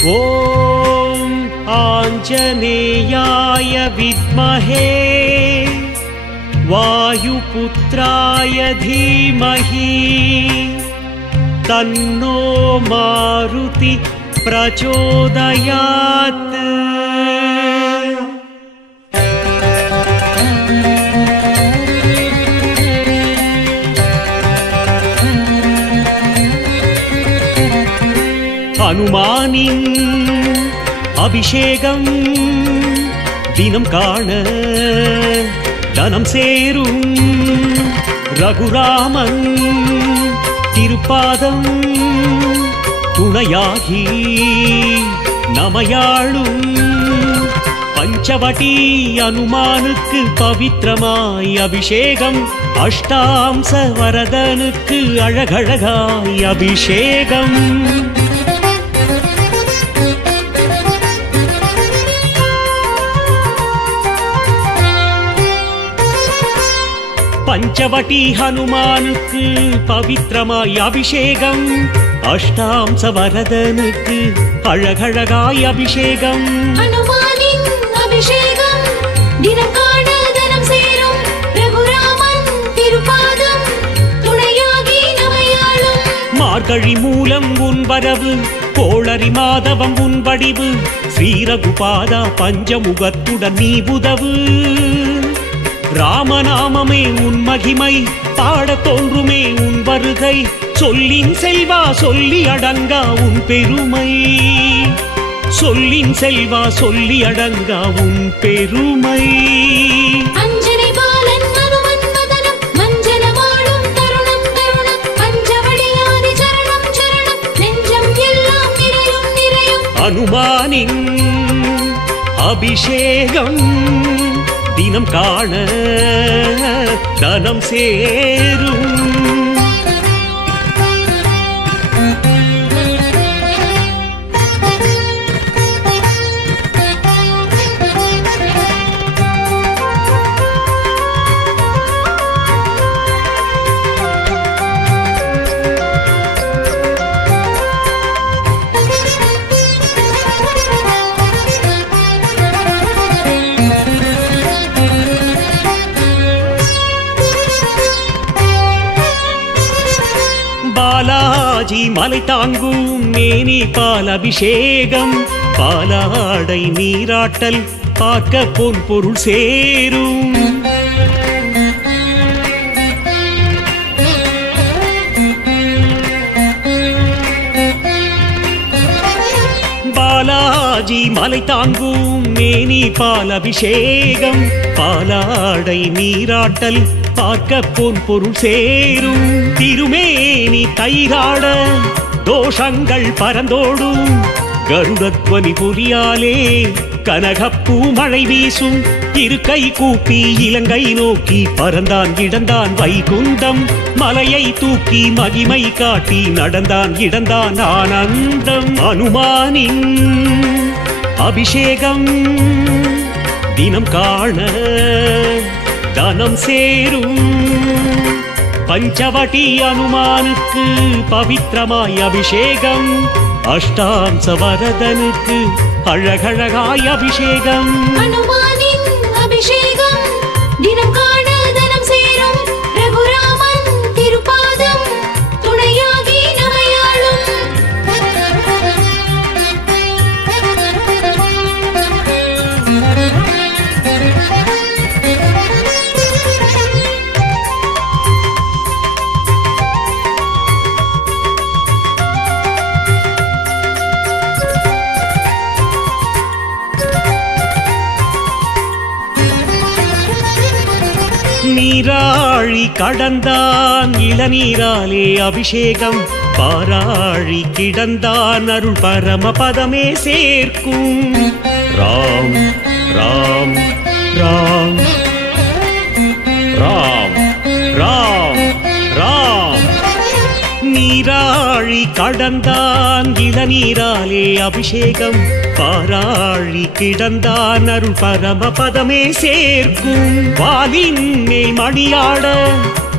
ॐ आञ्जनेयाय विद्महे वायुपुत्राय धीमहि तन्नो मारुति प्रचोदयात्। हनुमानिन अभिषेकम दिनम काण धनम सेरुम रघुरामन तिरुपादम तुणयागी नमयाळुम पंचवटी हनुमानुक्कु पवित्रमाय अभिषेकम अष्टांश वरदनुक्कु अழகழகாய் अभिषेकम। पंचवटी हनुमानुक्कु पवित्रमाय अभिषेकम अष्टांश वरदनुक्कु अழகழகாய் अभिषेकम। हनुमानिन अभिषेकम दिनम काण धनम सेरुम रघुरामन तिरुपादम तुणयागी नमयाळुम। मार्गழி மூலம் உன் வரவு கோளரி மாதவம் உன் வடிவு ஸ்ரீரகுபாதா பஞ்சமுகத்துடன் நீ உதவு। ராமநாமமே உன் மகிமை பாட தோன்றுமே உன் வருகை சொல்லின் செல்வா சொல்லி அடங்கா உன் பெருமை சொல்லின் செல்வா சொல்லி அடங்கா உன் பெருமை। அஞ்சனை பாலன் ஹனுமன் வதனம் மஞ்சனமாடும் தருணம் தருணம் பஞ்சவடியாதி சரணம் சரணம் நெஞ்சம் எல்லாம் நிறையும் நிறையும்। ஹனுமானின் அபிஷேகம் தினம் காண தனம் சேரும்। பாலாஜி மலை தாங்கும் மேனி பால் அபிஷேகம் பாலாடை நீராட்டல் பார்க்க பொன் பொருள் சேரும்। பாலாஜி மலை தாங்கும் மேனி பால் அபிஷேகம் பாலாடை நீராட்டல் பார்க்க பொன் பொருள் சேரும்। திருமேனி தைராட தோஷங்கள் பரந்தோடும் கருடத்வனி புலியாலே கனகப்பூ மழை வீசும் இருக்கை கூப்பி இலங்கை நோக்கி பறந்தான் கிடந்தான் வைகுந்தம் மலையை தூக்கி மகிமை காட்டி நடந்தான் கிடந்தான் ஆனந்தம்। ஹனுமானின் அபிஷேகம் தினம் காண தனம் சேரும்। पंचवटी हनुमानुक्कु पवित्रमाय अभिषेकम अष्टांश वरदनुक्कु अழகழகாய் अभिषेकम। हनुमानिन अभिषेकम दिनम काण धनम सेरुम रघुरामन तिरुपादम तुणयागी नमयाळुम। நீராழி கடந்தான் இளநீராலே அபிஷேகம் பாராழி கிடந்தான் அருள் பரமபதமே சேர்க்கும்। ராம் ராம் ராம் ராம் ராம் ராம் நீராழி கடந்தான் இளநீராலே அபிஷேகம் பாராழி கிடந்தான் அருள் பரமபதமே சேர்க்கும்। வாலின் மேல் மணியாட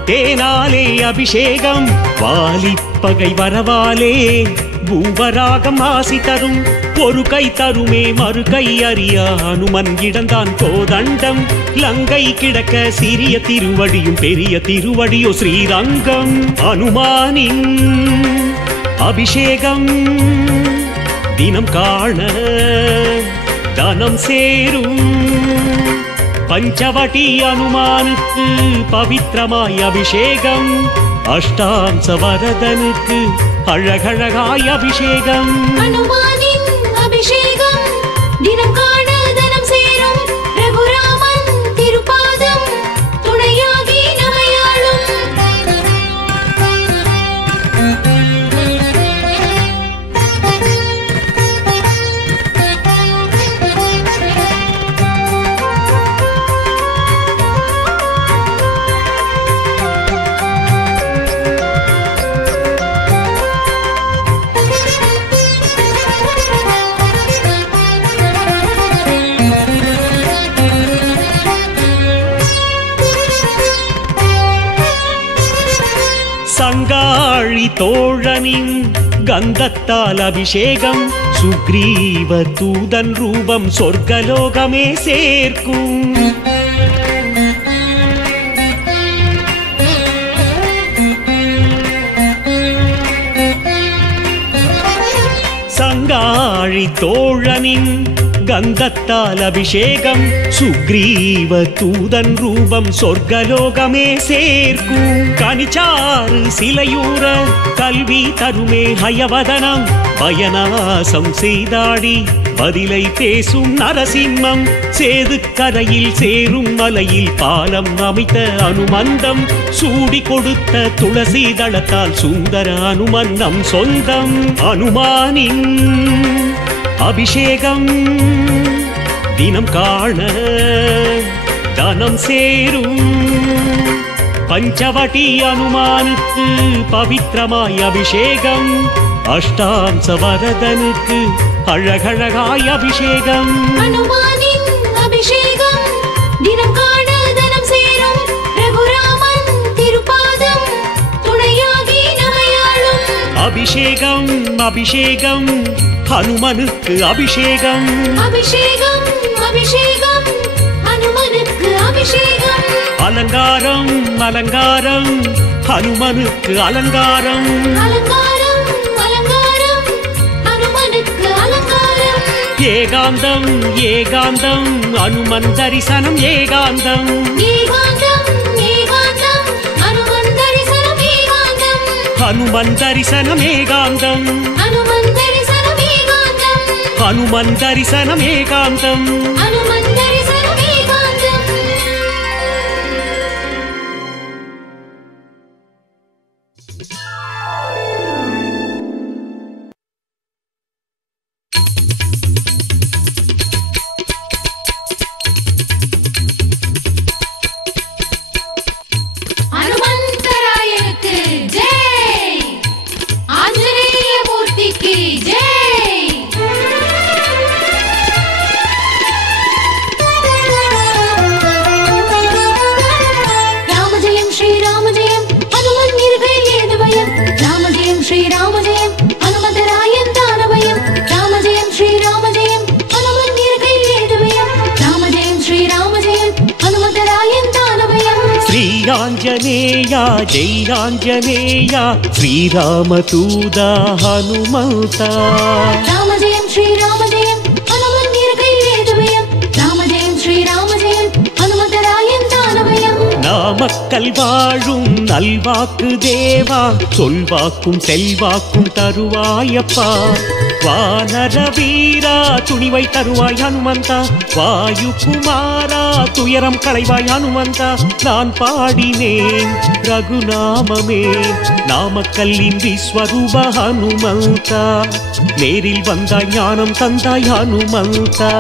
தேனாலே அபிஷேகம் வாலிப்பகை வரவாலே பூவராகம் ஆசி தரும் ஒரு கை தருமே மறு கை அறியா அனுமன் இடந்தான் கோதண்டம் லங்கை கிடக்க சிறிய திருவடியும் பெரிய திருவடியோ ஸ்ரீரங்கம் அனுமானின் அபிஷேகம் தினம் காண தனம் சேரும் பஞ்சவடி அனுமானுக்கு பவித்திரமாய் அபிஷேகம் அஷ்டாம்ச வரதனுக்கு அழகழகாய் அபிஷேகம் அனுமானின் அபிஷேகம் தினம் காண தனம் சேரும் ரகுராமன் திருப்பாதம் துணையாகி நமையாளும் சங்காழி தோழனின் கந்தத்தால் அபிஷேகம் சுக்ரீவ தூதன் ரூபம் சொர்க்கலோகமே சேர்க்கும் சங்காழி தோழனின் கந்தத்தால் அபிஷேகம் சுக்ரீவ தூதன் ரூபம் சொர்க்கலோகமே சேர்க்கும் கனிச்சாறு சிலையூர கல்வி தருமே ஹயவதனம் பயனாசம் செய்தாடி பதிலை பேசும் நரசிம்மம் சேது கரையில் சேரும் மலையில் பாலம் அமைத்த அனுமந்தம் சூடி கொடுத்த துளசி தளத்தால் சுந்தர அனுமந்தம் சொந்தம் அனுமானின் அபிஷேகம் தினம் காண தனம் சேரும் பஞ்சவடி அனுமானுக்கு பவித்திரமாய் அபிஷேகம் அஷ்டாம்ச வரதனுக்கு அழகழகாய் அபிஷேகம் அனுமானின் அபிஷேகம் தினம் காண தனம் சேரும் ரகுராமன் திருப்பாதம் துணையாகி நமையாளும் அபிஷேகம் அபிஷேகம் ஹனுமனுக்கு அபிஷேகம் அபிஷேகம் அபிஷேகம் ஹனுமனுக்கு அபிஷேகம் அலங்காரம் அலங்காரம் ஹனுமனுக்கு அலங்காரம் அலங்காரம் அலங்காரம் ஹனுமனுக்கு அலங்காரம் ஏகாந்தம் ஏகாந்தம் அனுமன் தரிசனம் ஏகாந்தம் ஏகாந்தம் ஏகாந்தம் ஹனுமன் தரிசனம் ஏகாந்தம் ஹனுமன் தரிசனம் ஏகாந்தம் ஹனுமன் தரிசனம் ஏகாந்தம் ஹனுமன் தரிசனம் ஏகாந்தம் ஹனுமன் தரிசனம் ஏகாந்தம் ஹனுமந்தராயனுக்கு ஜெய் ஆஞ்சநேய மூர்த்திக்கு ஜெய் ராம ஜெயம் ஸ்ரீராம ஜெயம் ஹனுமன் இருகையில் ஏது பயம் ராம ஜெயம் ஸ்ரீராம ஜெயம் ஹனுமந்தராயன் தான பயம் ராம ஜெயம் ஸ்ரீராம ஜெயம் ஹனுமன் இருகையில் ஏது பயம் ராம ஜெயம் ஸ்ரீராம ஜெயம் ஹனுமந்தராயன் தான பயம் ஸ்ரீ ஆஞ்சநேயா ஜெய் ஆஞ்சநேயா ஸ்ரீராமதூதா ஹனுமந்தா ராம ஜெயம் ஸ்ரீராம ஜெயம் ஹனுமன் இருகையில் ஏது பயம் ராம ஜெயம் ஸ்ரீராம ஜெயம் ஹனுமந்தராயன் தான பயம் நாமக்கல் வாழும் நல்வாக்கு தேவா சொல்வாக்கும் செல்வாக்கும் தருவாயப்பா வானர வீரா துணிவை தருவாய் ஹனுமந்தா வாயு குமாரா துயரம் களைவாய் ஹனுமந்தா நான் பாடினேன் ரகுநாமமே நாமக்கல்லின் விஸ்வரூப ஹனுமந்தா நேரில் வந்தாய் ஞானம் தந்தாய் ஹனுமந்தா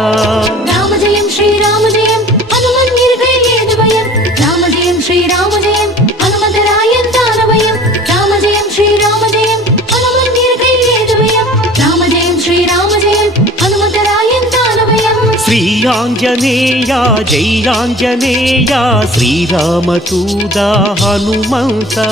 ராம ஜெயம் ஸ்ரீராம ஜெயம் ஹனுமன் இருகையில் ஏது பயம் ராம ஜெயம் ஸ்ரீராம ஜெயம் ஹனுமந்தராயன் தான பயம் ராம ஜெயம் ஸ்ரீராம ஜெயம் ஹனுமன் இருகையில் ஏது பயம் ராம ஜெயம் ஸ்ரீராம ஜெயம் ஹனுமந்தராயன் தான பயம் ஸ்ரீ ஆஞ்சநேயா ஜெய் ஆஞ்சநேயா ஸ்ரீராமதூதா ஹனுமந்தா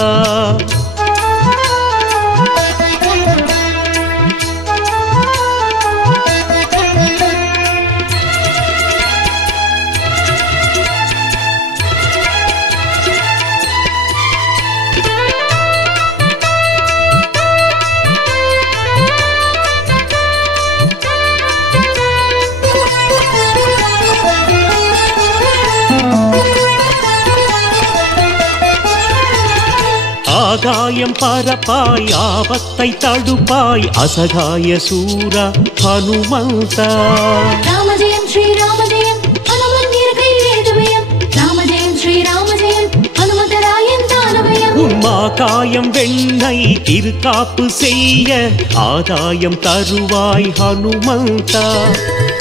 ஆகாயம் பரப்பாய் ஆபத்தை தடுப்பாய் அசகாய சூரா ஹனுமந்தா. ராமஜெயம் ஸ்ரீராமஜெயம் ஹனுமன் இருக்கையில் ஏதுபயம். ராமஜெயம் ஸ்ரீராமஜெயம் ஹனுமந்தராயன் தானபயம். உம்மா காயம் வெண்ணை திருக்காப்பு செய்ய ஆதாயம் தருவாய் ஹனுமந்தா.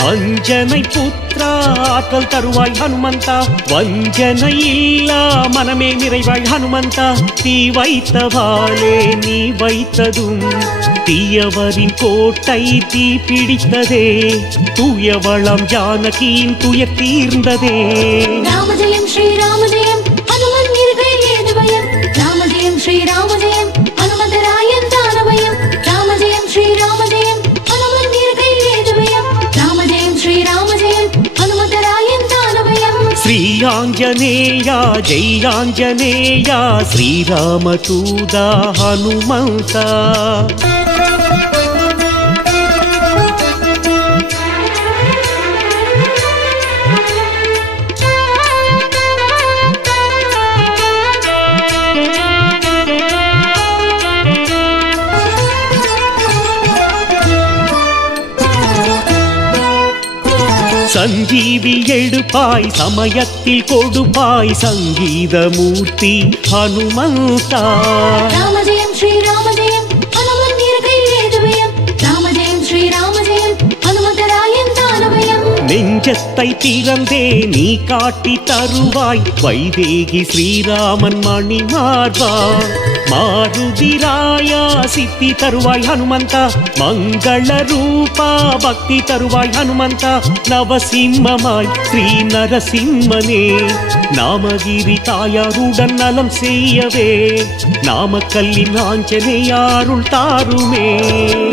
அஞ்சனை புத்ரா ஆற்றல் தருவாய் ஹனுமந்தா. வஞ்சனை இல்லா மனமே நிறைவாய் ஹனுமந்தா. தீ வைத்தவாலே நீ வைத்ததும் தீயவரின் கோட்டை தீ பிடித்ததே. தூயவளம் ஜானகியின் துயர் தீர்ந்ததே. ராமஜெயம் ஸ்ரீராமஜெயம் ஹனுமன் இருக்கையில் ஏதுபயம். ராமஜெயம் ஸ்ரீராமஜெயம் ஹனுமந்தராயன் தானபயம். ராமஜெயம் ஸ்ரீராமஜெயம் ஹனுமன் இருக்கையில் ஏதுபயம். ராமஜெயம் ஸ்ரீராமஜெயம் ஹனுமந்தராயன் தானபயம். ஸ்ரீ ஆஞ்சநேயா ஜெய் ஆஞ்சநேயா ஸ்ரீராம தூதா ஹனுமந்தா. சஞ்சீவி எடுப்பாய் சமயத்தில் கொடுப்பாய் சங்கீதமூர்த்தி ஹனுமந்தா. ராமஜெயம் ஸ்ரீராமஜெயம் ஹனுமன் இருக்கையில் ஏதுபயம். ராமஜெயம் ஸ்ரீராமஜெயம் ஹனுமந்தராயன் தானபயம். நெஞ்சத்தை திறந்தே நீ காட்டி தருவாய் வைதேகி ஸ்ரீராமன் மணிமார்வா. மாருதிராயா சித்தி தருவாய் ஹனுமந்தா. மங்கள ரூபா பக்தி தருவாய் ஹனுமந்தா. நவசிம்மமாய் ஸ்ரீ நரசிம்மனே நாமகிரி தாயாருடன் நலம் செய்யவே. நாமக்கல்லின் ஆஞ்சநேயாருள் தாருமே.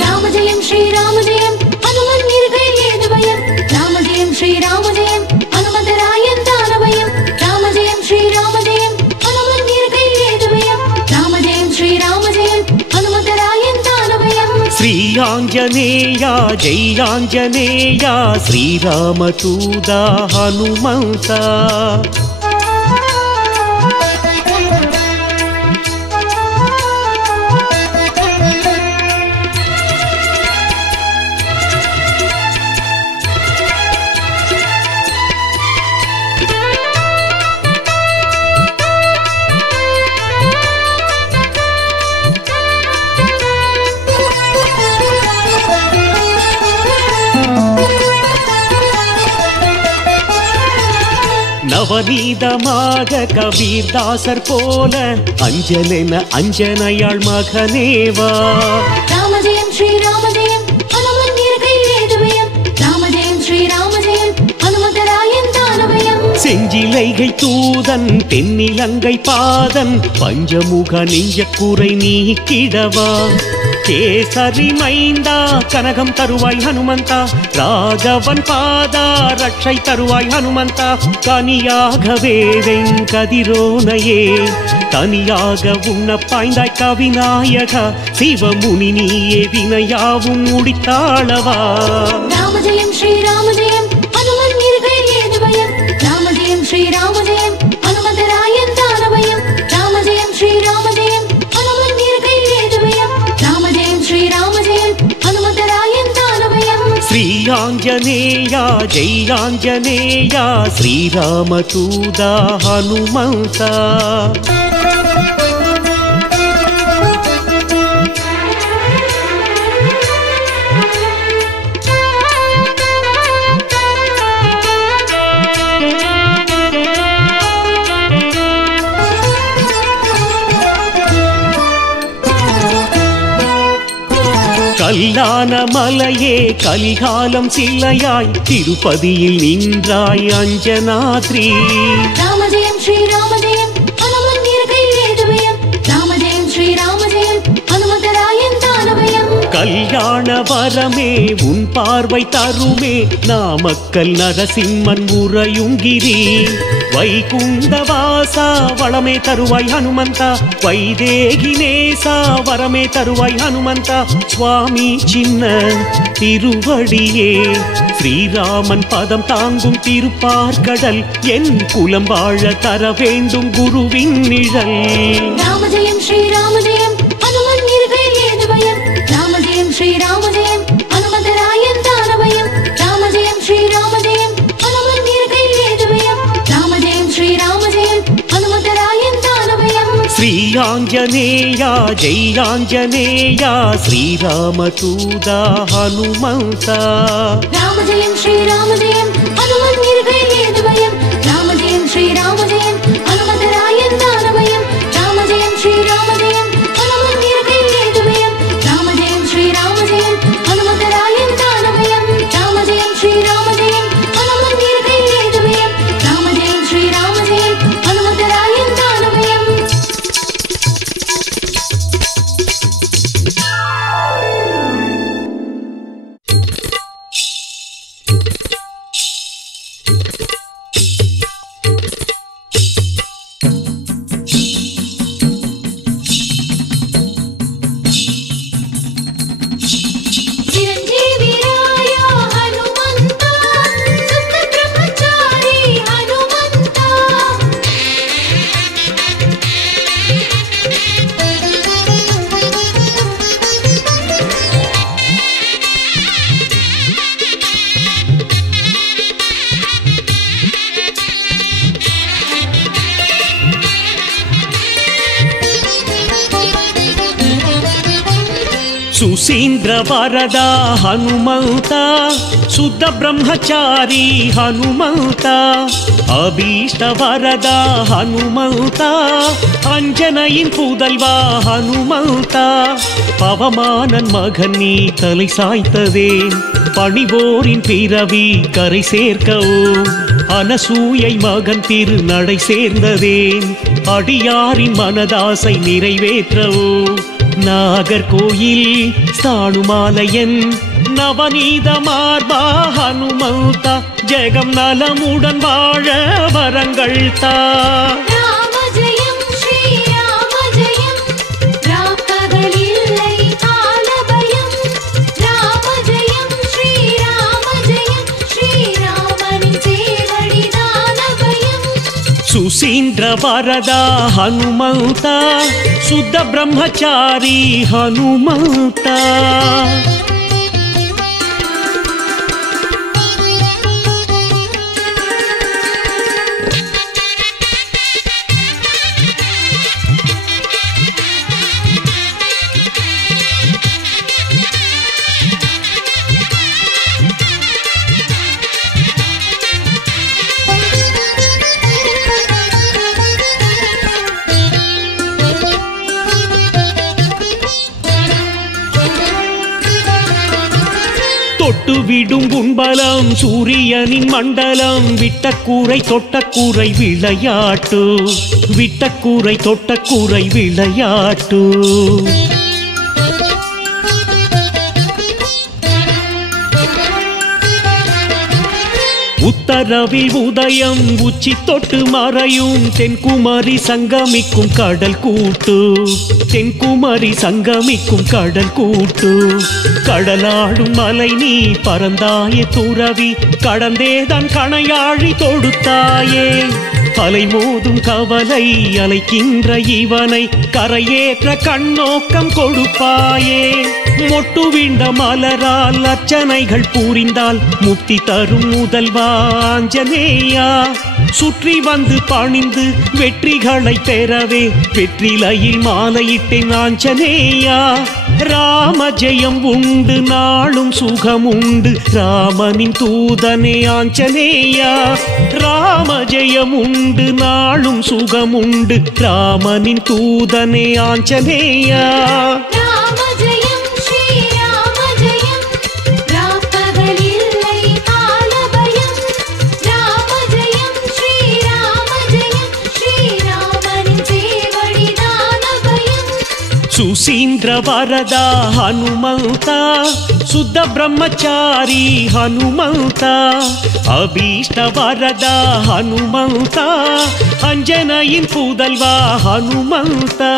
ராமஜெயம் ஸ்ரீராமஜெயம் ஹனுமன் இருக்கையில் ஏதுபயம். ராமஜெயம் ஸ்ரீராமஜெயம் ஹனுமந்தராயன் தானபயம். ராமஜெயம் ஸ்ரீராமஜெயம் ஹனுமன் இருக்கையில் ஏதுபயம். ராமஜெயம் ஸ்ரீராமஜெயம் ஹனுமந்தராயன் தானபயம். ஸ்ரீ ஆஞ்சநேயா ஜெய் ஆஞ்சநேயா ஸ்ரீராம தூதா ஹனுமந்தா. நவநீதமாக கபீர்தாசர் போல அஞ்சலென அஞ்சனையாள் மகனேவா. ராமஜெயம் ஸ்ரீராமஜெயம் ஹனுமன் இருக்கையில் ஏதுபயம். ராமஜெயம் ஸ்ரீராமஜெயம் ஹனுமந்தராயன் தானபயம். செஞ்சிலைகை தூதன் தென்னிலங்கை பாதன் பஞ்சமுக நெஞ்ச குறை நீக்கிடவா. கேசரி மைந்தா கனகம் தருவாய் ஹனுமந்தா. ராகவன் பாதா ரட்சை தருவாய் ஹனுமந்தா. கனியாகவே வெங்கதிரோனையே தனியாக உண்ண பாய்ந்தாய் கவிநாயகா. சிவமுனி நீயே வினையாவும் முடித்தாளவா. ராமஜெயம் ஸ்ரீராமஜெயம் ஹனுமன் இருக்கையில் ஏதுபயம். ராமஜெயம் ஸ்ரீராமஜெயம் ஹனுமந்தராயன் தானபயம். ராமஜெயம் ஸ்ரீராமஜெயம் ஹனுமன் இருக்கையில் ஏதுபயம். ராமஜெயம் ஸ்ரீராமஜெயம் ஹனுமந்தராயன் தானபயம். ஸ்ரீ ஆஞ்சநேயா ஜெய் ஆஞ்சநேயா ஸ்ரீராம தூதா ஹனுமந்தா. கல்லான மலையே கலிகாலம் சிலையாய் திருப்பதியில் நின்றாய் அஞ்சனாத்ரி. ராமஜெயம் ஸ்ரீராமஜெயம் ஹனுமன் இருக்கையில் ஏதுபயம். ராமஜெயம் ஸ்ரீராமஜெயம் ஹனுமந்தராயன் தானபயம். கல்யாண வரமே உன் பார்வை தருமே நாமக்கல் நரசிம்மன் உறையுங்கிரி. வைகுண்டவாசா வளமே தருவாய் ஹனுமந்தா. வைதேகி நேசா வரமே தருவாய் ஹனுமந்தா. சுவாமி சின்ன திருவடியே ஸ்ரீராமன் பதம் தாங்கும் திருப்பார்கடல் என் குலம் வாழ தர வேண்டும் குருவின் நிழல். ராமஜெயம் ஸ்ரீராமஜெயம் ஹனுமன் இருகையில் ஏது பயம். ராமஜெயம் ஸ்ரீராமஜெயம் ஹனுமந்தராயன் தானபயம். ராமஜெயம் ஸ்ரீராமஜெயம் ஹனுமன் இருகையில் ஏது பயம். ராமஜெயம் ஸ்ரீராமஜெயம் ஹனுமந்தராயன் தானபயம். ஸ்ரீயாஞ்சனேயா ஜெயாஞ்சனேயா ஸ்ரீராம தூதா ஹனுமந்தா. ராமஜெயம் ஸ்ரீராமஜெயம் ஹனுமன் இருகையில் ஏது பயம். ராமஜெயம் ஸ்ரீராமஜெயம் ஹனுமந்தராயன் தானபயம். ராமஜெயம் ஸ்ரீராமஜெயம் ஹனுமன் இருகையில் ஏது பயம். ராமஜெயம் ஸ்ரீராமஜெயம் ஹனுமந்தராயன் தானபயம். ராமஜெயம் ஸ்ரீராமஜெயம் ஹனுமன் இருகையில் ஏது பயம். ராமஜெயம் ஸ்ரீராமஜெயம் ஹனுமந்தராயன் தானபயம். చిరంజీవిరాయ హనుమంత సుత బ్రహ్మచారి హనుమంత. சுசீந்திர வரதா ஹனுமந்தா சுத்த பிரம்மச்சாரி ஹனுமந்தா. அபீஷ்ட வரதா ஹனுமந்தா அஞ்சனையின் புதல்வா ஹனுமந்தா. பவமானன் மகன் நீ தலை சாய்த்ததேன் பணிவோரின் பிறவி கரை சேர்க்கவோ. அனசூயை மகன் திரு நடை சேர்ந்ததேன் அடியாரின் மனதாசை நிறைவேற்றவோ. நாகர்கோயில் ஸ்தானுமாலயன் நவநீத மார்பா ஹனுமந்தா. ஜெகம் நலமுடன் வாழ வரங்கள் தா. ராமஜெயம் ஸ்ரீராமஜெயம் ராப்பகலில்லை காலபயம். ராமஜெயம் ஸ்ரீராமஜெயம் ஸ்ரீராமனின் சேவடி தானபயம். சுசீந்திர வரதா ஹனுமந்தா சுத்த பிரம்மச்சாரி ஹனுமந்தா. தொட்டு விடும் கும்பலம் சூரியனின் மண்டலம். விட்டக்கூரை தொட்டக்கூரை விளையாட்டு. விட்டக்கூரை தொட்டக்கூரை விளையாட்டு. உத்தரவில் உதயம் உச்சி தொட்டு மறையும் தென்குமரி சங்கமிக்கும் கடல் கூட்டு. தென்குமரி சங்கமிக்கும் கடல் கூட்டு. கடலாடும் மலை நீ பறந்தாயே துறவி கடந்தேதான் கணையாழி தொடுத்தாயே. அலை மோதும் கவலை அலைக்கின்ற இவனை கரையேற்ற கண்ணோக்கம் கொடுப்பாயே. மொட்டு விண்ட மலரால் அர்ச்சனைகள் புரிந்தால் முக்தி தரும் முதல்வா ஆஞ்சநேயா. சுற்றி வந்து பணிந்து வெற்றிகளை பெறவே வெற்றிலையில் மாலையிட்டேன் ஆஞ்சநேயா. ராம ஜெயம் உண்டு நாளும் சுகம் உண்டு ராமனின் தூதனே ஆஞ்சநேயா. ராம ஜெயம் உண்டு நாளும் சுகம் உண்டு ராமனின் தூதனே ஆஞ்சநேயா. ராமஜெயம் ஸ்ரீராமஜெயம் ராப்பகலில்லை காலபயம். ராமஜெயம் ஸ்ரீராமஜெயம் ஸ்ரீராமனின் சேவடி தானபயம். சுசீந்திர வரதா ஹனுமந்தா சுத்த பிரம்மச்சாரி ஹனுமந்தா. அபீஷ்ட வரதா ஹனுமந்தா அஞ்சனையின் புதல்வா ஹனுமந்தா.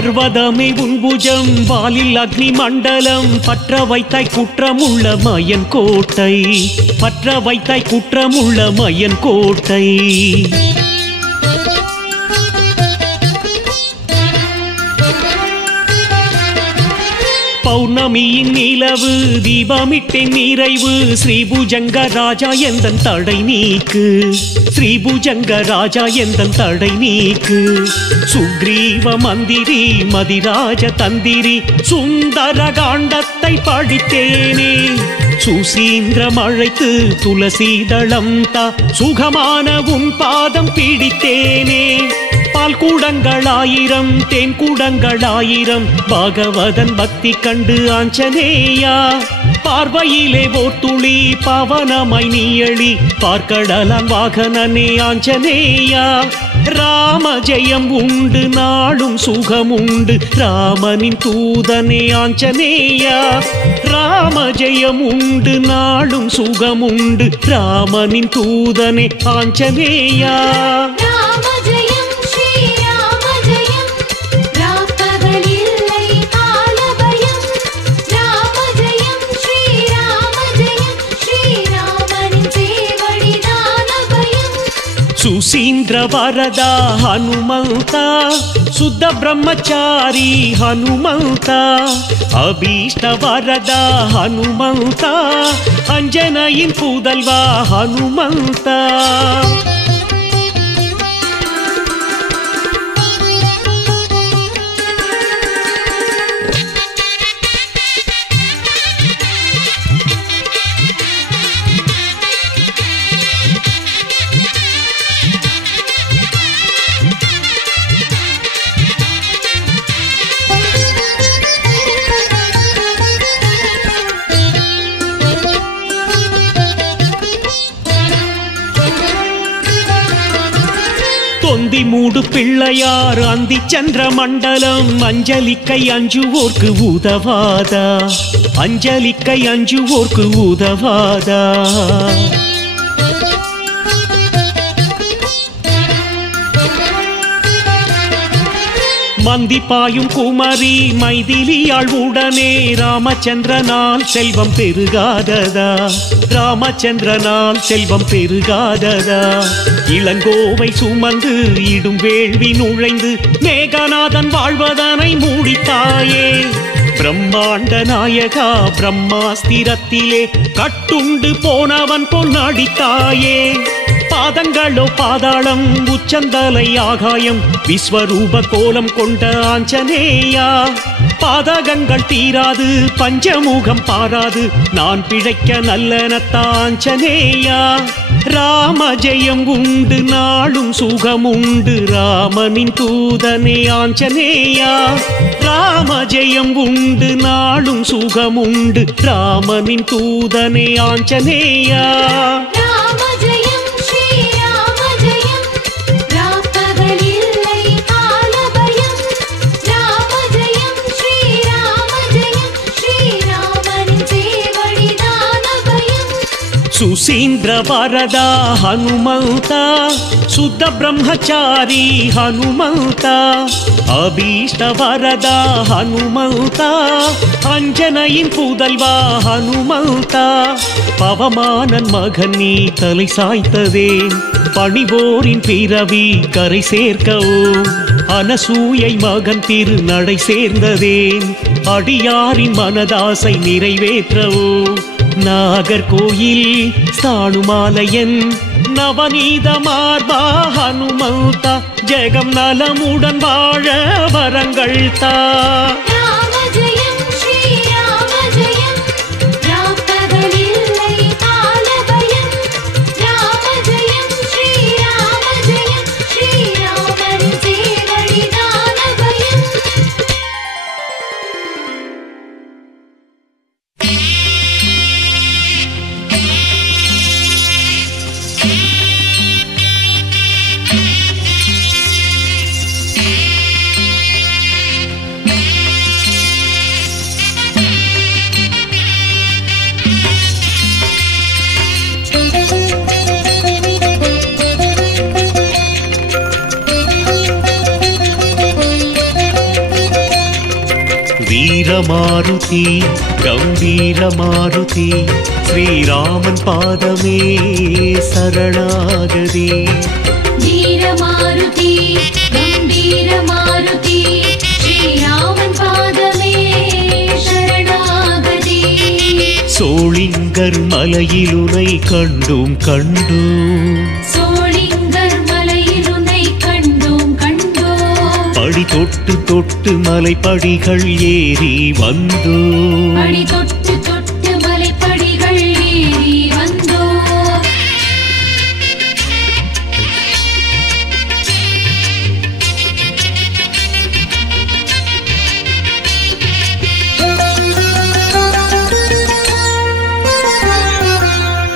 பர்வதமே உன்புஜம் வாலில் அக்னி மண்டலம் பற்ற வைத்தாய் குற்றமுள்ள மயன் கோட்டை பற்ற வைத்தாய் குற்றமுள்ள மயன் கோட்டை பௌர்ணமியின் நிலவு தீபமிட்டின் நிறைவு ஸ்ரீபுஜங்க ராஜா எந்தன் தடை நீக்கு ஸ்ரீபுஜங்க ராஜா எந்தன் தடை நீக்கு சுக்ரீவ மந்திரி மதிராஜ தந்திரி சுந்தர காண்டத்தை படித்தேனே சுசீந்திரம் அழைத்து துளசீதளம் தா சுகமான உன் பாதம் பிடித்தேனே பால் கூடங்களாயிரம் தேன் கூடங்களாயிரம் பாகவதன் பக்தி கண்டு ஆஞ்சநேயா பார்வையிலே ஓர் துளி பாவனமாய் நீயளி பார்க்கடலான் வாகனனே ஆஞ்சநேயா ராம ஜெயம் உண்டு நாளும் சுகம் உண்டு ராமனின் தூதனே ஆஞ்சநேயா ராம ஜெயம் உண்டு நாளும் சுகம் உண்டு ராமனின் தூதனே ஆஞ்சநேயா சுசீந்திர வரதா ஹனுமந்தா சுத்த பிரம்மச்சாரி ஹனுமந்தா அபீஷ்ட வரதா ஹனுமந்தா அஞ்சனையின் புதல்வா ஹனுமந்தா தொந்தி மூடு பிள்ளையார் அந்தி சந்திர மண்டலம் அஞ்சலிக்கை அஞ்சுவோர்க்கு உதவாதா அஞ்சலிக்கை அஞ்சுவோர்க்கு உதவாதா மந்திப்பாயும் குமரி மைதிலியாள் உடனே ராமச்சந்திரனால் செல்வம் பெருகாததா ராமச்சந்திரனால் செல்வம் பெருகாததா இளங்கோவை சுமந்து இடும் வேள்வி நுழைந்து மேகநாதன் வாழ்வதனை மூடித்தாயே பிரம்மாண்ட நாயகா பிரம்மாஸ்திரத்திலே கட்டுண்டு போனவன் பொன்னடித்தாயே பாதங்களோ பாதாளம் உச்சந்தலை ஆகாயம் விஸ்வரூப கோலம் கொண்ட ஆஞ்சநேயா பாதகங்கள் தீராது பஞ்சமுகம் பாராது நான் பிழைக்க நல்லனத்தாஞ்சநேயா ராம ஜெயம் உண்டு நாளும் சுகம் உண்டு ராமனின் தூதனே ஆஞ்சநேயா ராம ஜெயம் உண்டு நாளும் சுகம் உண்டு ராமனின் தூதனே ஆஞ்சநேயா சுசீந்திர வரதா ஹனுமந்தா சுத்த பிரம்மச்சாரி ஹனுமந்தா அபீஷ்ட வரதா ஹனுமந்தா அஞ்சனையின் புதல்வா ஹனுமந்தா பவமானன் மகன் நீ தலை சாய்த்ததேன் பணிவோரின் பிறவி கரை சேர்க்கவோ அனசூயை மகன் திரு நடை சேர்ந்ததேன் அடியாரின் மனதாசை நிறைவேற்றவோ நாகர்கோயில் ஸ்தானுமாலயன் நவநீத மார்பா ஹனுமந்தா ஜெகம் நலமுடன் வாழ வரங்கள் தா வீரமாருதி கம்பீரமாருதி ஸ்ரீராமன் பாதமே சரணாகதி வீரமாருதி கம்பீரமாருதி ஸ்ரீராமன் பாதமே சரணாகதி சோளிங்கர் மலையிலுனை கண்டோம் சோளிங்கர் மலையிலுனை கண்டோம் படி தொட்டு தொட்டு மலைப்படிகள் ஏறி வந்தோம் படி தொட்டு தொட்டு மலைப்படிகள் ஏறி வந்தோம்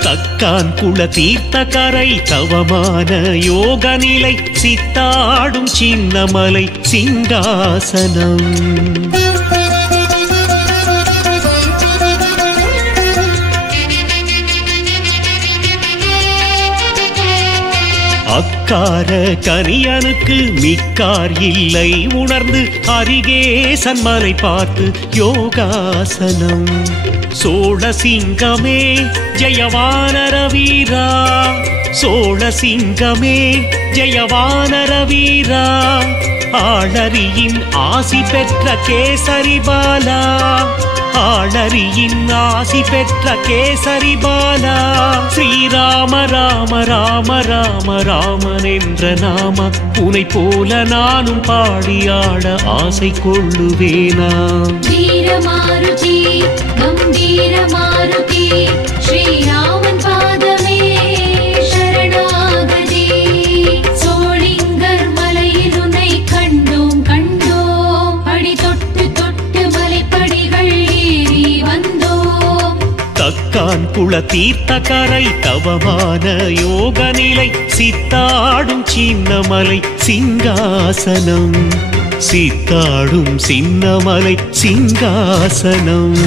தக்கான் குல தீர்த்தகரை தவமான யோக நிலை சித்தாடும் சின்னமலை சிங்காசனம் அக்கார கரியனுக்கு மிக்கார் இல்லை உணர்ந்து அரிகேசன் மலை பார்த்து யோகாசனம் சோழசிங்கமே ஜெயவானர வீரா சோழசிங்கமே ஜெயவானர வீரா ஆளரியின் ஆசி பெற்ற கேசரி பாலா ஆளரியின் ஆசி பெற்ற கேசரி பாலா ஸ்ரீராம ராம ராம ராம ராமன் என்ற நாம உனை போல நானும் பாடியாட ஆசை கொள்ளுவேனா வீரமாருதி கம்பீரமாருதி ஸ்ரீராமன் பாதமே சரணாகதி சோளிங்கர் மலையில் உன்னை கண்டோம் படி தொட்டு தொட்டு மலைப்படிகள் ஏறி வந்தோம் தக்கான் குல தீர்த்தகரை தவமான யோக நிலை சித்தாடும் சின்னமலை சிங்காசனம் சித்தாடும் சின்னமலை சிங்காசனம்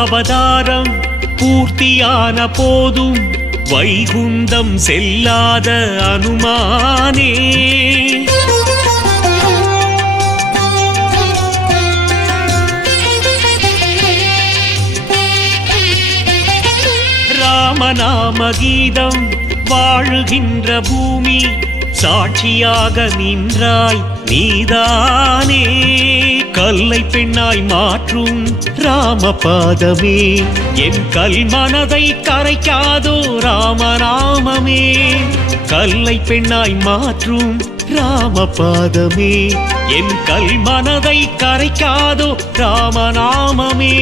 அவதாரம் பூர்த்தியான போதும் வைகுந்தம் செல்லாத அனுமானே ராமநாம கீதம் வாழுகின்ற பூமி சாட்சியாக நின்றாய் நீதானே கல்லை பெண்ணாய் மாற்றும் ராமபாதமே என் கல் மனதை கரைக்காதோ ராமநாமமே கல்லை பெண்ணாய் மாற்றும் ராமபாதமே என் கல் மனதை கரைக்காதோ ராமநாமமே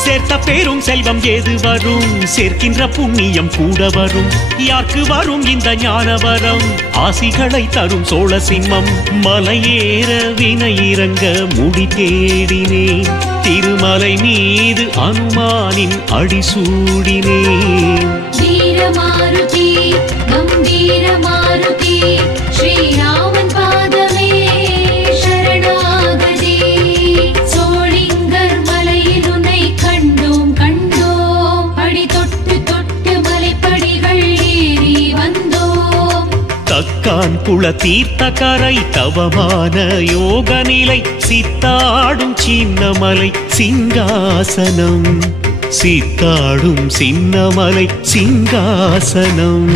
சேர்த்த பேரும் செல்வம் ஏது வரும் சேர்க்கின்ற புண்ணியம் கூட வரும் யாருக்கு வரும் இந்த ஞானவரம் ஆசிகளை தரும் சோழ சிம்மம் மலையேற வினை இறங்க முடி தேடினேன் திருமலை மீது அனுமானின் அடிசூடினேன் வீரமாருதி கம்பீரமாருதி ஸ்ரீராமன் பாதமே சரணாகதி சோளிங்கர் மலையில் உன்னை கண்டோம் படி தொட்டு தொட்டு மலைப்படிகள் ஏறி வந்தோம் தக்கான் குல தீர்த்தகரை தவமான யோக நிலை சித்தாடும் சின்னமலை சிங்காசனம் சித்தாடும் சின்னமலை சிங்காசனம்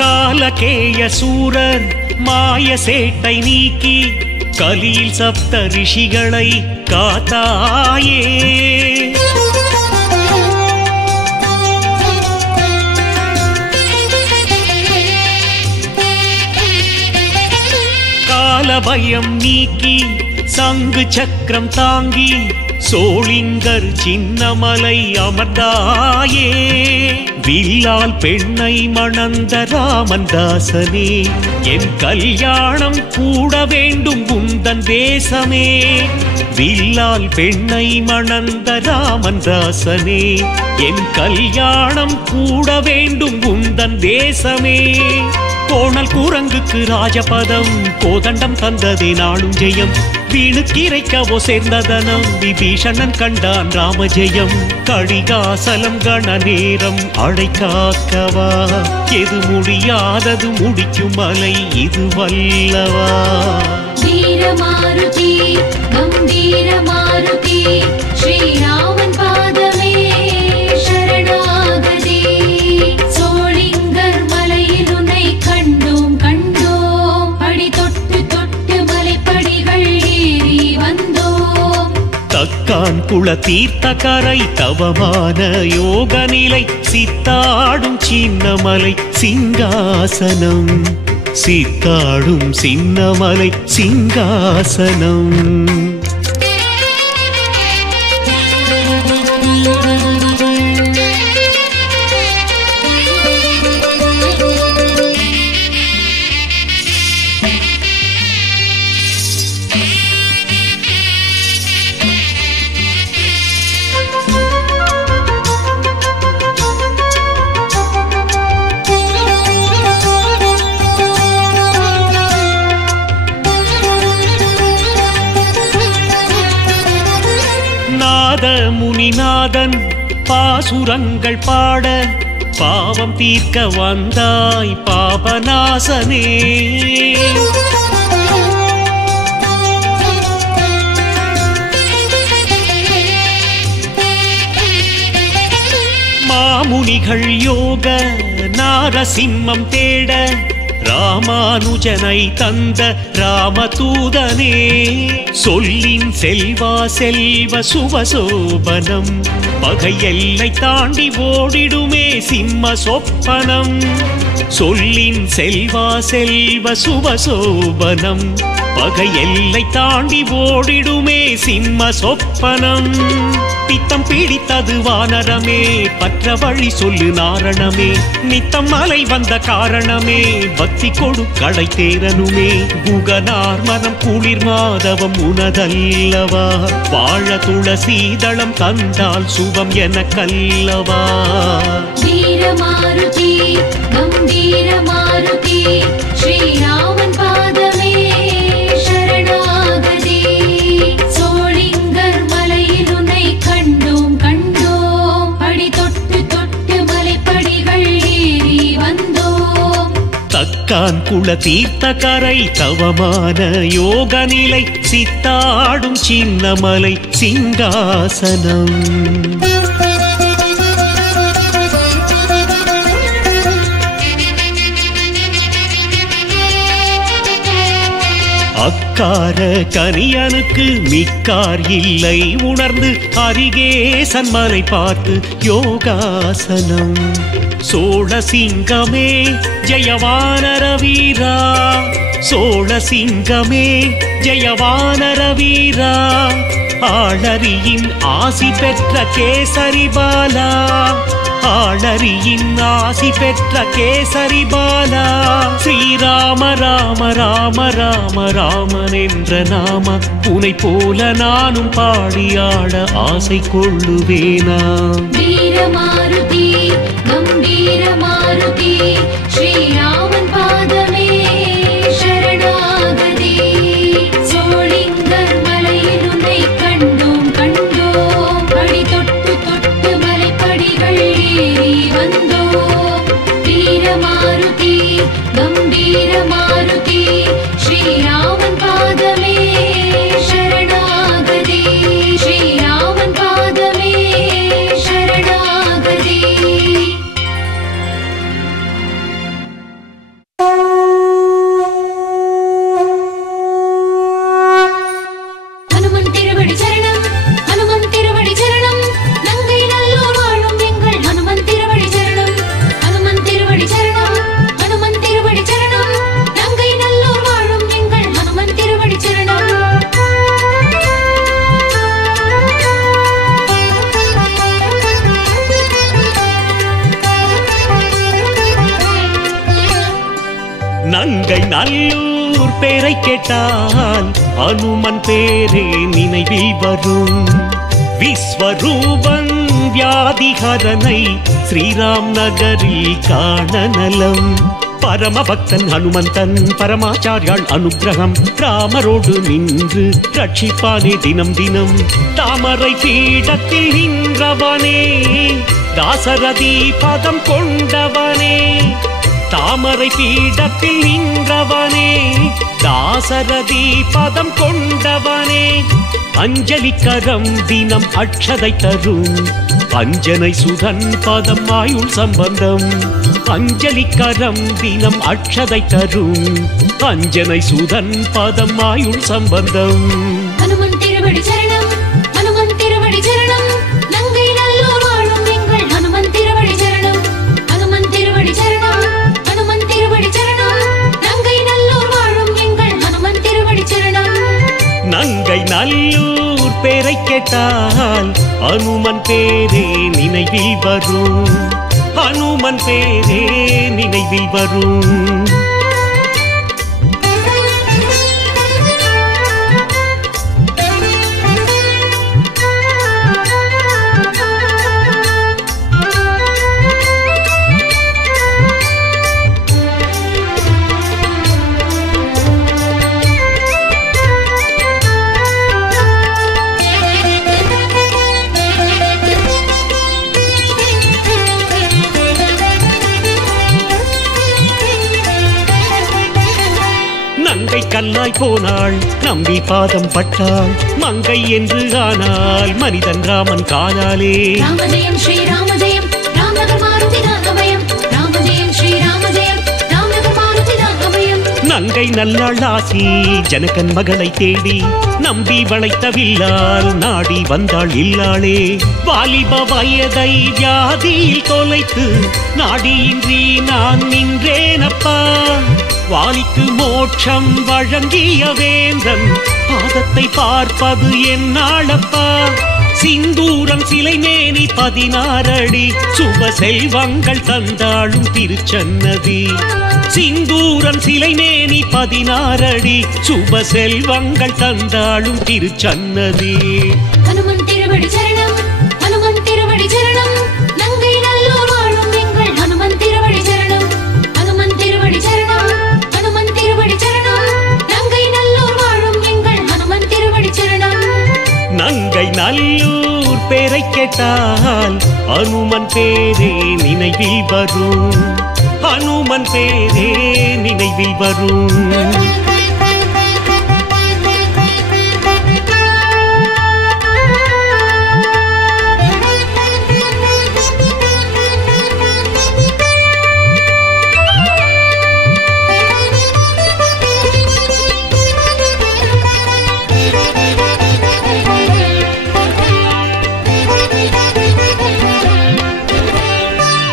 காலகேய சூரர் மாய சேட்டை நீக்கி கலியில் சப்த ரிஷிகளை காத்தாயே. காலபயம் நீக்கி சங்கு சக்கரம் தாங்கி சோளிங்கர் சின்னமலை அமர்ந்தாயே. வில்லால் பெண்ணை மணந்த ராமன்தாசனே, என் கல்யாணம் கூட வேண்டும் உந்தன் தேசமே. வில்லால் பெண்ணை மணந்த ராமன்தாசனே, என் கல்யாணம் கூட வேண்டும் உந்தன் தேசமே. கோணல் குரங்குக்கு ராஜபதம், கோதண்டம் தந்ததே நாளும் ஜெயம். வீணுக்கிரைக்கவோ சேர்ந்ததனம், விபீஷணன் கண்டான் ராமஜெயம். கடிகாசலம் கண நேரம் அடைக்காக்கவா, எது முடியாதது முடிக்கும் மலை இது வல்லவா. வீரமாருதி கம்பீர மாருதி, ஸ்ரீராமன் பாதமே சரணாகதி. சோளிங்கர் மலையில் உன்னை கண்டோம் கண்டோம், அடி தொட்டு தொட்டு மலைப்படிகள் ஏறி வந்தோம். தக்கான் குள தீர்த்த கரை தவமான யோக நிலை, சித்தாடும் சின்னமலை சிங்காசனம். சித்தாடும் சின்னமலை சிங்காசனம். முனிநாதன் பாசுரங்கள் பாட, பாவம் தீர்க்க வந்தாய் பாபநாசனே. மாமுனிகள் யோக நாரசிம்மம் தேட, ராமானுஜனை தந்த ராமதூதனே. சொல்லின் செல்வா செல்வ சுவசோபனம், பகை எல்லை தாண்டி ஓடிடுமே சிம்ம சொப்பனம். சொல்லின் செல்வா செல்வ சுவசோபனம், பகை எல்லை தாண்டி ஓடிடுமே சிம்ம சொப்பனம். பித்தம் பிடித்தது வானரமே, பற்ற வழி சொல்லு நாரணமே. நித்தம் மலை வந்த காரணமே, பக்தி கொடு கடை தேரனுமே. குகனார் மனம் குளிர் மாதவம் உனதல்லவா, வாழ துளசீதளம் தந்தால் சுபம் எனக்கல்லவா. வீரமாருதி கம்பீர மாருதி, ஸ்ரீராமன் பாதமே சரணாகதி. சோளிங்கர் மலையில் உன்னை கண்டோம் கண்டோம், அடி தொட்டு தொட்டு மலைப்படிகள் ஏறி வந்தோம். தக்கான் குள தீர்த்த கரை தவமான யோக நிலை, சித்தாடும் சின்னமலை சிங்காசனம். அக்கார கனியனுக்கு மிக்கார் இல்லை உணர்ந்து, அரிகேசன் மலை பார்த்து யோகாசனம். சோழ சிங்கமே ஜெயவானர வீரா, சோழ சிங்கமே ஜெயவானர வீரா. ஆளரியின் ஆசி பெற்ற கேசரி பாலா, ஆளரியின் ஆசி பெற்ற கேசரி பாலா. ஸ்ரீராம ராம ராம ராம ராமன் என்ற நாம, உனை போல நானும் பாடியாட ஆசை கொள்ளுவேனா. வீரமாருதி கம்பீர மாருதி, ஸ்ரீராமன் பாதமே சரணாகதி. சோளிங்கர் மலையில் உன்னை கண்டோம் கண்டோம், அடி தொட்டு தொட்டு மலைப்படிகள் ஏறி வந்தோம். வீரமாருதி கம்பீர மாருதி, ஸ்ரீராமன் பாதமே சரணாகதி. ஸ்ரீராமன் பாதமே சரணாகதி. நங்கை நல்லூர் பேரை கேட்டால் அனுமன் பேரே நினைவில் வரும். விஸ்வரூபன் வியாதிஹரனை ஸ்ரீராம் நகரில் காண நலம். பரமபக்தன் ஹனுமந்தன் பரமாச்சாரியாள் அனுக்கிரகம் ராமரோடு நின்று ரட்சிப்பானே தினம் தினம். தாமரை பீடத்தில் நின்றவனே தாசரதி பதம் கொண்டவனே. தாமரை பீடத்தில் நின்றவனே தாசரதி பதம் கொண்டவனே. அஞ்சலி கரம் தினம் அக்ஷதை தரும். அஞ்சனை சுதன் பதம் ஆயுள் சம்பந்தம். அஞ்சலி கரம் தினம் அக்ஷதை தரும். அஞ்சனை சுதன் பதம் ஆயுள் சம்பந்தம். ஹனுமன் திருவடி சரணம், ஹனுமன் திருவடி சரணம். நங்கை நல்லூர் வாழும் எங்கள் ஹனுமன் திருவடி சரணம், ஹனுமன் திருவடி சரணம், ஹனுமன் திருவடி சரணம். நங்கை நல்லூர் வாழும் எங்கள் ஹனுமன் திருவடி சரணம். நங்கை நல்லூர் பேரை கேட்டால் அனுமன் பேரே நினைவில் வரும். அனுமன் பேரே நினைவில் வரும். கல்லாய் போனாள் நம்பி பாதம் பட்டாள். மங்கை என்று ஆனாள் மனிதன் ராமன் காலாலே. ராமஜெயம் ஸ்ரீ ராமஜெயம் ராமநகர் மாருதி ராகவயம். ராமஜெயம் ஸ்ரீ ராமஜெயம் ராமநகர் மாருதி ராகவயம். நங்கை நல்லாள் ஆசி ஜனகன் மகளை தேடி நம்பி வளைத்தவில்லால் நாடி வந்தாள் இல்லாளே. வாலிப வயதை வியாதியில் தொலைத்து நாடியின்றி நான் நின்றேனப்பா. வாலிக்கு மோட்சம் வழங்கிய வேந்தன் பாதத்தை பார்ப்பது என்னாளப்பா. சிந்தூரம் சிலைமேனி 16 அடி சுப செல்வங்கள் தந்தாளும் திருச்சன்னதி. சிந்தூரம் சிலைமேனி 16 அடி சுப செல்வங்கள் தந்தாளும் திருச்சன்னதி. ஹனுமன் திருவடி சரணம், ஹனுமன் திருவடி சரணம். நங்கை நல்லூர் வாழும் எங்கள் ஹனுமன் திருவடி சரணம், ஹனுமன் திருவடி சரணம், ஹனுமன் திருவடி சரணம். நங்கை நல்லூர் வாழும் எங்கள் ஹனுமன் திருவடி சரணம். நங்கை நல்லூர் பேரை கேட்டால் அனுமன் பேரே நினைவில் வரும். அனுமன் பேரே நினைவில் வரும்.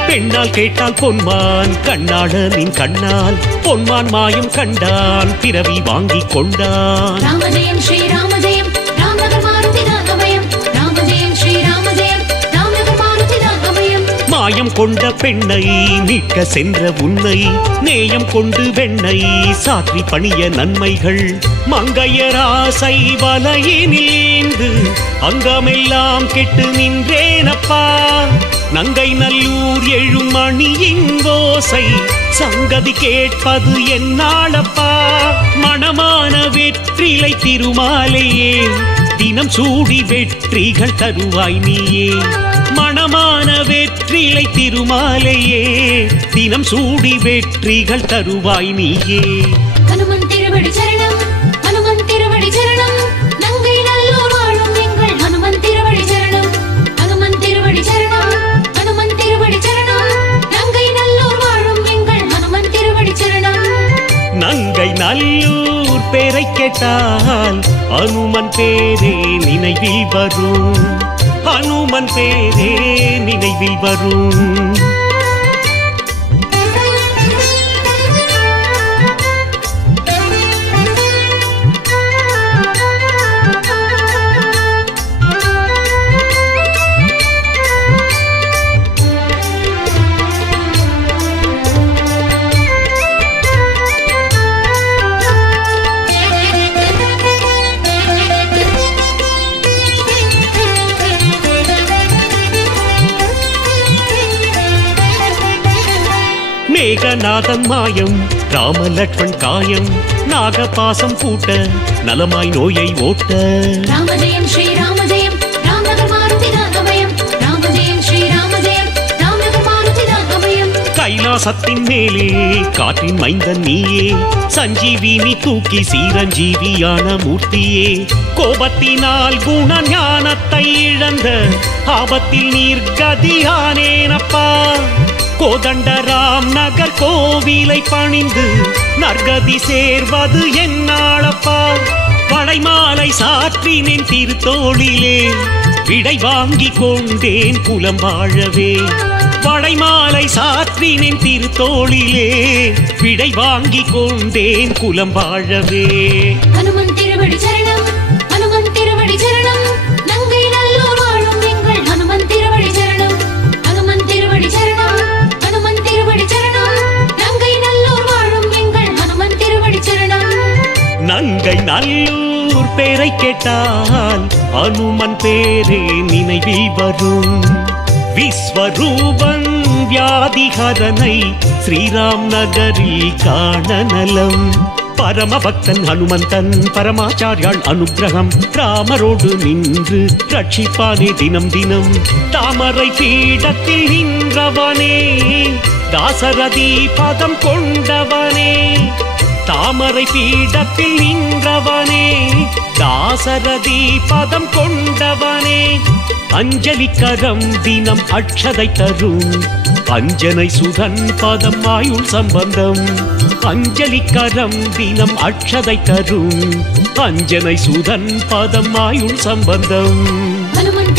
பெண்ணால் கேட்டால் பொன்மான் கண்ணாளனின் கண்ணால் பொன்மான் மாயம் கண்டான் பிறவி வாங்கிக் கொண்டான். ராமஜெயம் ஸ்ரீ ராமஜெயம் ராமநகர் மாருதி ராகவயம். ராமஜெயம் ஸ்ரீ ராமஜெயம் ராமநகர் மாருதி ராகவயம். மாயம் கொண்ட பெண்ணை மீட்க சென்ற உன்னை நேயம் கொண்டு வெண்ணை சாற்றி பணிய நன்மைகள். மங்கையராசை வலையினில் அங்கமெல்லாம் கெட்டு நின்றேனப்பா. நங்கை நல்லூர் எழும் மணியின் ஓசை சங்கதி கேட்பது என்னாளப்பா. மணமான வெற்றிலை திருமாலையே தினம் சூடி வெற்றிகள் தருவாய் நீயே. மணமான வெற்றிலை திருமாலையே தினம் சூடி வெற்றிகள் தருவாய் நீயே. ஹனுமன் திருவடி சரணம், ஹனுமன் திருவடி சரணம். நங்கை நல்லூர் வாழும் எங்கள் ஹனுமன் திருவடி சரணம், ஹனுமன் திருவடி சரணம், ஹனுமன் திருவடி சரணம். நங்கை நல்லூர் வாழும் எங்கள் ஹனுமன் திருவடி சரணம். நங்கை நல்லூர் பேரை கேட்டால் அனுமன் பேரே நினைவில் வரும். அனுமன் பேரே நினைவில் வரும். ஏகநாதன் மாயம் ராமலட்சுமண் காயம் நாகபாசம் பூட்ட நலமாய் நோயை ஓட்ட ராமஜெயம் ஸ்ரீராமஜெயம் ராமநகர் மாருதிதான் அபயம் ராமஜெயம் ஸ்ரீராமஜெயம் ராமநகர் மாருதிதான் அபயம் கைலாசத்தின் மேலே காற்றின் மைந்தன் நீயே சஞ்சீவினி தூக்கி சீரஞ்சீவியான மூர்த்தியே கோபத்தினால் குண ஞானத்தை இழந்த ஆபத்தில் நீர்கதியானேனப்பா கோதண்டராம் நகர் கோவிலை பணிந்து நற்கதி சேர்வது என்னாளப்பா படைமாலை சாற்றினேன் திருத்தோளிலே விடை வாங்கி கொண்டேன் குலம் வாழவே படைமாலை சாற்றினேன் திருத்தோளிலே விடை வாங்கி கொண்டேன் குலம் வாழவே ஹனுமன் திருவடி சரணம் ஹனுமன் திருவடி சரணம் நங்கை நல்லூர் வாழும் எங்கள் ஹனுமன் திருவடி சரணம் ஹனுமன் திருவடி சரணம் ஹனுமன் திருவடி சரணம் நங்கை நல்லூர் வாழும் எங்கள் ஹனுமன் திருவடி சரணம் நங்கை நல்லூர் பேரை கேட்டால் அனுமன் பேரே நினைவில் வரும் விஸ்வரூபன் வியாதிஹரனை ஸ்ரீராம் நகரில் காண நலம் பரமபக்தன் ஹனுமந்தன் பரமாச்சாரியாள் அனுகிரகம் ராமரோடு நின்று ரட்சிப்பானே தினம் தினம் தாமரை பீடத்தில் நின்றவனே தாசரதி பதம் கொண்டவனே தாமரை பீடத்தில் நின்றவனே தாசரதி பதம் கொண்டவனே அஞ்சலி கரம் தினம் அக்ஷதை தரும் அஞ்சனை சுதன் பதம் ஆயுள் சம்பந்தம் அஞ்சலி கரம் தினம் அக்ஷதை தரும் அஞ்சனை சுதன் பதம் ஆயுள் சம்பந்தம் ஹனுமன்